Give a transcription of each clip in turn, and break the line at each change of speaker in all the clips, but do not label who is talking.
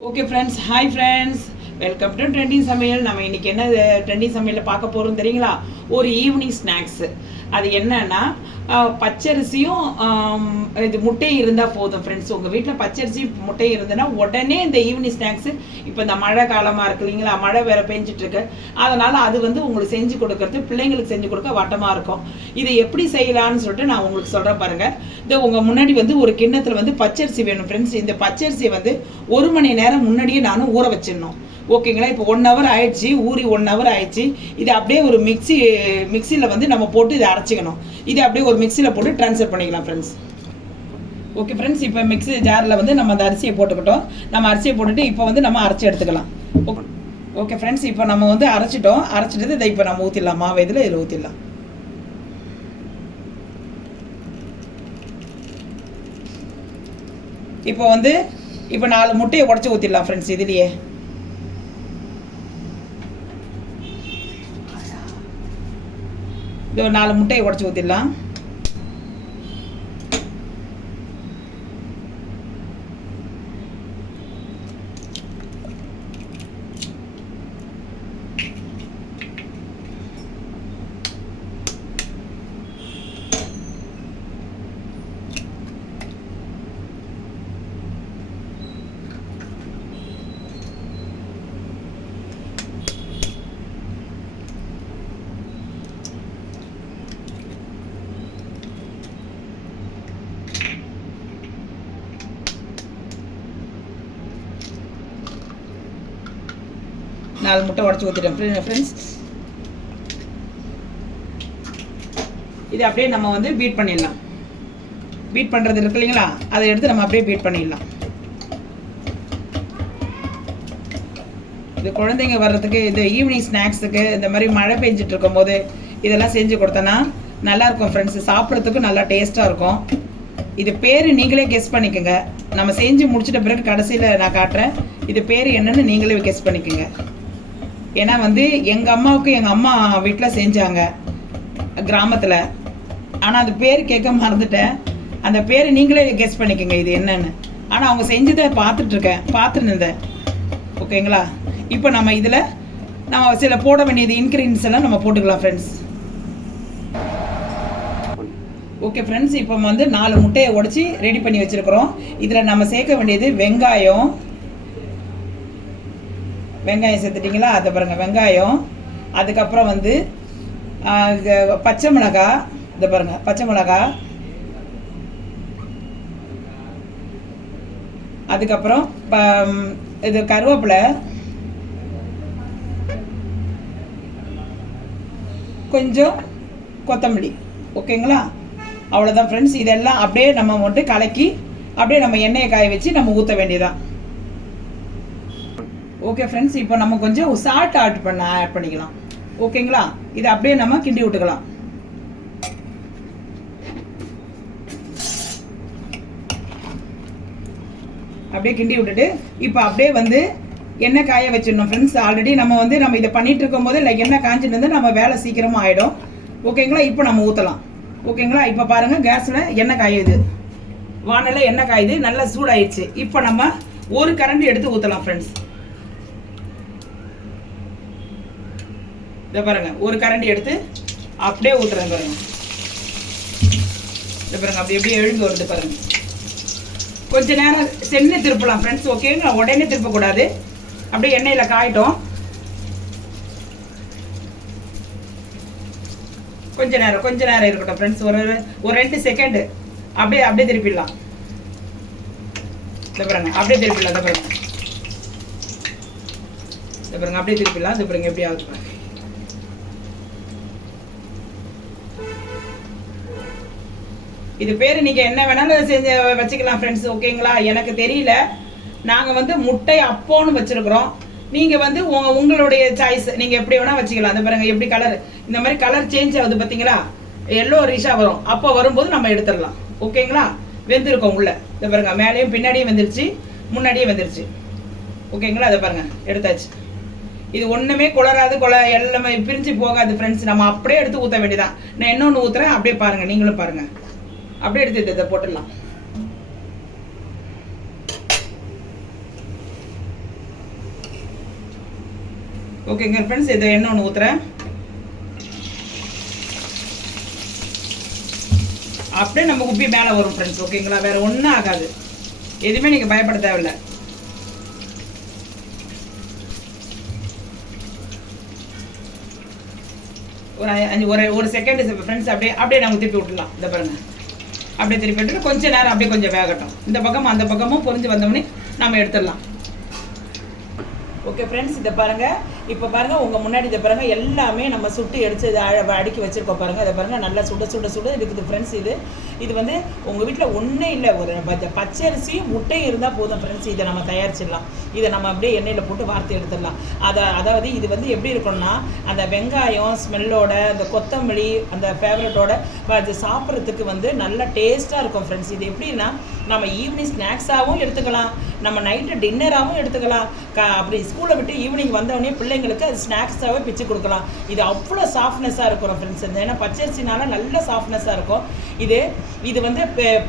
Okay friends hi friends welcome to trending சமையல் நம்ம இன்னைக்கு என்ன uh, ட்ரெண்டிங் சமையலில் பார்க்க போகிறோம் தெரியுங்களா? ஒரு ஈவினிங் ஸ்நாக்ஸு அது என்னன்னா பச்சரிசியும் இது முட்டையும் இருந்தால் போதும் ஃப்ரெண்ட்ஸ் உங்கள் வீட்டில் பச்சரிசி முட்டை இருந்ததுன்னா உடனே இந்த ஈவினிங் ஸ்நாக்ஸு இப்போ இந்த மழை காலமாக இருக்கு இல்லைங்களா மழை வேற பெஞ்சிட்ருக்கு அதனால் அது வந்து உங்களுக்கு செஞ்சு கொடுக்கறது பிள்ளைங்களுக்கு செஞ்சு கொடுக்க வட்டமாக இருக்கும். இதை எப்படி செய்யலான்னு சொல்லிட்டு நான் உங்களுக்கு சொல்கிறேன் பாருங்கள் இது உங்கள் முன்னாடி வந்து ஒரு கிண்ணத்தில் வந்து பச்சரிசி வேணும் ஃப்ரெண்ட்ஸ் இந்த பச்சரிசி வந்து ஒரு மணி நேரம் முன்னாடியே நானும் ஊற வச்சிடணும். ஓகேங்களா இப்போ ஒன் ஹவர் ஆயிடுச்சு ஊறி ஒன் ஹவர் ஆயிடுச்சு. இது அப்படியே ஒரு மிக்ஸி மிக்சியில் வந்து நம்ம போட்டு இதை அரைச்சிக்கணும். இதை அப்படியே ஒரு மிக்சியில் போட்டு ட்ரான்ஸ்ஃபர் பண்ணிக்கலாம் ஃப்ரெண்ட்ஸ் ஓகே ஃப்ரெண்ட்ஸ் இப்போ மிக்ஸி ஜாரில் வந்து நம்ம அந்த அரிசியை போட்டுக்கிட்டோம். நம்ம அரிசியை போட்டுட்டு இப்போ வந்து நம்ம அரைச்சி எடுத்துக்கலாம். ஓகே ஃப்ரெண்ட்ஸ் இப்போ நம்ம வந்து அரைச்சிட்டோம். அரைச்சிட்டு இதை இப்போ நம்ம ஊற்றிடலாம் மாவு இதில் இதில் ஊற்றிடலாம் இப்போ வந்து இப்போ நாலு முட்டையை உடச்சி ஊற்றிடலாம் ஃப்ரெண்ட்ஸ் இதுலேயே இது ஒரு நாலு முட்டையை உடச்சி ஊற்றிடலாம் நாலு முட்டை உடச்சி ஊற்றிட்டேன் ஃப்ரெண்ட்ஸ் இது அப்படியே நம்ம வந்து பீட் பண்ணிடலாம். பீட் பண்ணுறது இருக்கு இல்லைங்களா? அதை எடுத்து நம்ம அப்படியே பீட் பண்ணிடலாம். இது குழந்தைங்க வர்றதுக்கு இது ஈவினிங் ஸ்நாக்ஸுக்கு இந்த மாதிரி மழை பெஞ்சிட்டு இருக்கும்போது இதெல்லாம் செஞ்சு கொடுத்தோன்னா நல்லா இருக்கும் ஃப்ரெண்ட்ஸ் சாப்பிட்றதுக்கும் நல்லா டேஸ்ட்டாக இருக்கும். இது பேர் நீங்களே கெஸ் பண்ணிக்கோங்க. நம்ம செஞ்சு முடிச்சிட்ட பிறகு கடைசியில் நான் காட்டுறேன். இது பேர் என்னன்னு நீங்களே கெஸ் பண்ணிக்கோங்க. ஏன்னா வந்து எங்கள் அம்மாவுக்கு எங்கள் அம்மா வீட்டில் செஞ்சாங்க கிராமத்தில். ஆனால் அது பேர் கேட்க மறந்துட்டேன். அந்த பேர் நீங்களே கெஸ் பண்ணிக்கோங்க இது என்னன்னு. ஆனால் அவங்க செஞ்சதை பார்த்துட்ருக்கேன் பார்த்துருந்தேன். ஓகேங்களா? இப்போ நம்ம இதில் நம்ம சில போட வேண்டியது இன்க்ரீடியன்ஸ் எல்லாம் நம்ம போட்டுக்கலாம் ஃப்ரெண்ட்ஸ் ஓகே ஃப்ரெண்ட்ஸ் இப்போ வந்து நாலு முட்டையை உடைச்சி ரெடி பண்ணி வச்சுருக்குறோம். இதில் நம்ம சேர்க்க வேண்டியது வெங்காயம் வெங்காயம் சேர்த்துட்டிங்களா? அதை பாருங்க வெங்காயம் அதுக்கப்புறம் வந்து இது பச்சை மிளகா இதை பாருங்க பச்சை மிளகா அதுக்கப்புறம் ப- இது கருவேப்பிலை கொஞ்சம் கொத்தமல்லி ஓகேங்களா? அவ்வளோதான் ஃப்ரெண்ட்ஸ் இதெல்லாம் அப்படியே நம்ம மட்டும் கலக்கி அப்படியே நம்ம எண்ணெயை காய வச்சு நம்ம ஊற்ற வேண்டியதான் ஓகே ஃப்ரெண்ட்ஸ் இப்போ நம்ம கொஞ்சம் சால்ட் ஆட் பண்ண ஆட் பண்ணிக்கலாம். ஓகேங்களா இதை அப்படியே நம்ம கிண்டி விட்டுக்கலாம். அப்படியே கிண்டி விட்டுட்டு இப்போ அப்படியே வந்து எண்ணெய் காய வச்சிடணும் ஃப்ரெண்ட்ஸ் ஆல்ரெடி நம்ம வந்து நம்ம இதை பண்ணிட்டு இருக்கும்போது இல்லை எண்ணெய் காஞ்சிட்டு இருந்து நம்ம வேலை சீக்கிரமாக ஆகிடும் ஓகேங்களா இப்போ நம்ம ஊற்றலாம் ஓகேங்களா இப்போ பாருங்கள் கேஸில் எண்ணெய் காயுது. வானலில் எண்ணெய் காயுது நல்லா சூடாயிடுச்சு. இப்போ நம்ம ஒரு கரண்டி எடுத்து ஊற்றலாம் ஃப்ரெண்ட்ஸ் இதை பாருங்க ஒரு கரண்டி எடுத்து அப்படியே ஊத்துறேன் பாருங்க. இதை பாருங்கள் அப்படி அப்படியே எழுந்து வருது பாருங்க. கொஞ்ச நேரம் சென்னு திருப்பலாம் ஃப்ரெண்ட்ஸ் ஓகேங்க உடனே திருப்பக்கூடாது. அப்படியே எண்ணெயில் காயிட்டோம். கொஞ்ச நேரம் கொஞ்ச நேரம் இருக்கட்டும் ஃப்ரெண்ட்ஸ் ஒரு ஒரு ரெண்டு செகண்ட் அப்படியே அப்படியே திருப்பிடலாம். இதை பாருங்க அப்படியே திருப்பிடலாம் இதை பாருங்க. இதை பாருங்க அப்படியே திருப்பிடலாம். இதை பாருங்க எப்படி ஆகுது இது பேர் நீங்கள் என்ன வேணாலும் செஞ்சு வச்சுக்கலாம் ஃப்ரெண்ட்ஸ் ஓகேங்களா? எனக்கு தெரியல. நாங்கள் வந்து முட்டை அப்போன்னு வச்சுருக்குறோம். நீங்கள் வந்து உங்க உங்களுடைய சாய்ஸ் நீங்கள் எப்படி வேணால் வச்சுக்கலாம். அந்த பாருங்க எப்படி கலர் இந்த மாதிரி கலர் சேஞ்ச் ஆகுது பார்த்தீங்களா எல்லோ ரிஷா வரும். அப்போ வரும்போது நம்ம எடுத்துடலாம். ஓகேங்களா? வெந்திருக்கோம் உள்ள. இந்த பாருங்க மேலேயும் பின்னாடியும் வந்துருச்சு முன்னாடியும் வந்துருச்சு. ஓகேங்களா? அதை பாருங்க எடுத்தாச்சு. இது ஒன்றுமே குளராது குல எல்லாமே பிரிஞ்சு போகாது ஃப்ரெண்ட்ஸ் நம்ம அப்படியே எடுத்து ஊற்ற வேண்டியதான் நான் இன்னொன்று ஊற்றுறேன் அப்படியே பாருங்கள் நீங்களும் பாருங்கள் அப்படியே எடுத்து இதை- போட்டுடலாம். ஓகேங்க ஃப்ரெண்ட்ஸ் இதை எண்ணெய் ஒன்று ஊற்றுறேன் அப்படியே நம்ம உப்பி மேலே வரும் ஃப்ரெண்ட்ஸ் ஓகேங்களா வேற ஒன்றும் ஆகாது. எதுவுமே நீங்கள் பயப்பட தேவையில்லை. ஒரு அஞ்சு- ஒரு ஒரு செகண்ட் ஃப்ரெண்ட்ஸ் அப்படியே அப்படியே நம்ம திருப்பி விட்டுலாம் இந்த பாருங்க. அப்படியே திருப்பி விட்டுட்டு கொஞ்ச நேரம் அப்படியே கொஞ்சம் வேகட்டும். இந்த பக்கமும் அந்த பக்கமும் பொறிஞ்சு வந்தோடனே நம்ம எடுத்துடலாம். ஓகே ஃப்ரெண்ட்ஸ் இதை பாருங்க. இப்போ பாருங்க உங்க முன்னாடி இதை பாருங்க எல்லாமே நம்ம சுட்டு எடுத்து இதை அழ- அடுக்கி வச்சிருக்கோம் பாருங்க. இதை பாருங்க நல்லா சுட சுட சுட இருக்குது ஃப்ரெண்ட்ஸ் இது. இது வந்து உங்கள் வீட்டில் ஒன்றே இல்லை. ஒரு பச்சரிசி பச்சரிசியும் முட்டையும் இருந்தால் போதும் ஃப்ரெண்ட்ஸ் இதை நம்ம தயாரிச்சிடலாம். இதை நம்ம அப்படியே எண்ணெயில் போட்டு வார்த்தை எடுத்துடலாம். அதை அதாவது இது வந்து எப்படி இருக்கும்னா அந்த வெங்காயம் ஸ்மெல்லோட அந்த கொத்தமல்லி அந்த ஃபேவரட்டோட அது சாப்பிட்றதுக்கு வந்து நல்ல டேஸ்ட்டாக இருக்கும் ஃப்ரெண்ட்ஸ் இது எப்படின்னா நம்ம ஈவினிங் ஸ்நாக்ஸாகவும் எடுத்துக்கலாம். நம்ம நைட்டு டின்னராகவும் எடுத்துக்கலாம். க அப்படி ஸ்கூலை விட்டு ஈவினிங் வந்தவொடனே பிள்ளைங்களுக்கு அது ஸ்நாக்ஸாகவே பிச்சு கொடுக்கலாம். இது அவ்வளோ சாஃப்ட்னஸாக இருக்கும் ஃப்ரெண்ட்ஸ் ஏன்னா பச்சரிசினால நல்ல சாஃப்ட்னஸாக இருக்கும். இது இது வந்து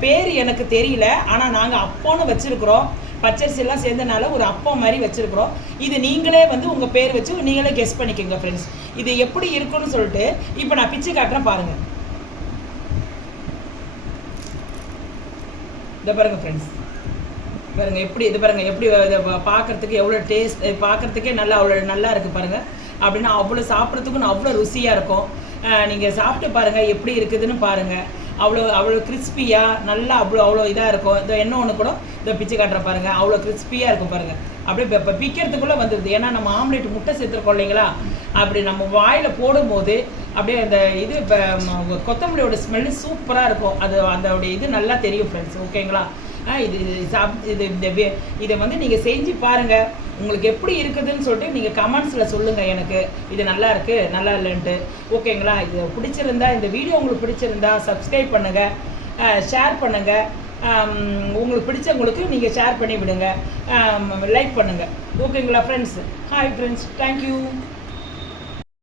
பேர் எனக்கு தெரியல. ஆனால் நாங்கள் அப்போன்னு வச்சுருக்குறோம். பச்சரிசி எல்லாம் சேர்ந்தனால ஒரு அப்பம் மாதிரி வச்சுருக்குறோம். இது நீங்களே வந்து உங்கள் பேர் வச்சு நீங்களே கெஸ் பண்ணிக்கோங்க ஃப்ரெண்ட்ஸ் இது எப்படி இருக்குன்னு சொல்லிட்டு இப்போ நான் பிச்சு காட்டுறேன் பாருங்கள் இதை பாருங்க ஃப்ரெண்ட்ஸ் பாருங்க எப்படி இது பாருங்க எப்படி இதை பார்க்கறதுக்கு எவ்வளோ டேஸ்ட் பார்க்கறதுக்கே நல்லா அவ்வளோ நல்லா இருக்கு பாருங்க. அப்படின்னா அவ்வளோ சாப்பிட்றதுக்கும் அவ்வளோ ருசியாக இருக்கும். நீங்கள் சாப்பிட்டு பாருங்க எப்படி இருக்குதுன்னு பாருங்க. அவ்வளோ அவ்வளோ கிறிஸ்பியாக நல்லா அவ்வளோ அவ்வளோ இதாக இருக்கும். இந்த எண்ணெய் ஒன்று கூட இந்த பிச்சு காட்டுற பாருங்கள் அவ்வளோ கிறிஸ்பியாக இருக்கும் பாருங்கள் அப்படியே இப்போ இப்போ பிக்கிறதுக்குள்ளே வந்துடுது ஏன்னா நம்ம ஆம்லேட் முட்டை சேர்த்துருக்கோம் இல்லைங்களா? அப்படி நம்ம வாயில் போடும்போது அப்படியே அந்த இது இப்போ கொத்தமல்லியோட ஸ்மெல்லு சூப்பராக இருக்கும். அது அதோடைய இது நல்லா தெரியும் ஃப்ரெண்ட்ஸ் ஓகேங்களா இது இது சாப் இது இந்த வே- இதை வந்து நீங்கள் செஞ்சு பாருங்கள் உங்களுக்கு எப்படி இருக்குதுன்னு சொல்லிட்டு நீங்கள் கமெண்ட்ஸில் சொல்லுங்கள் எனக்கு. இது நல்லா இருக்குது நல்லா இல்லைன்ட்டு. ஓகேங்களா இது பிடிச்சிருந்தா இந்த வீடியோ உங்களுக்கு பிடிச்சிருந்தா சப்ஸ்கிரைப் பண்ணுங்கள் ஷேர் பண்ணுங்கள் உங்களுக்கு பிடிச்சவங்களுக்கு நீங்கள் ஷேர் பண்ணி விடுங்க. லைக் பண்ணுங்கள் ஓகேங்களா ஃப்ரெண்ட்ஸ் ஹாய் ஃப்ரெண்ட்ஸ் தேங்க்யூ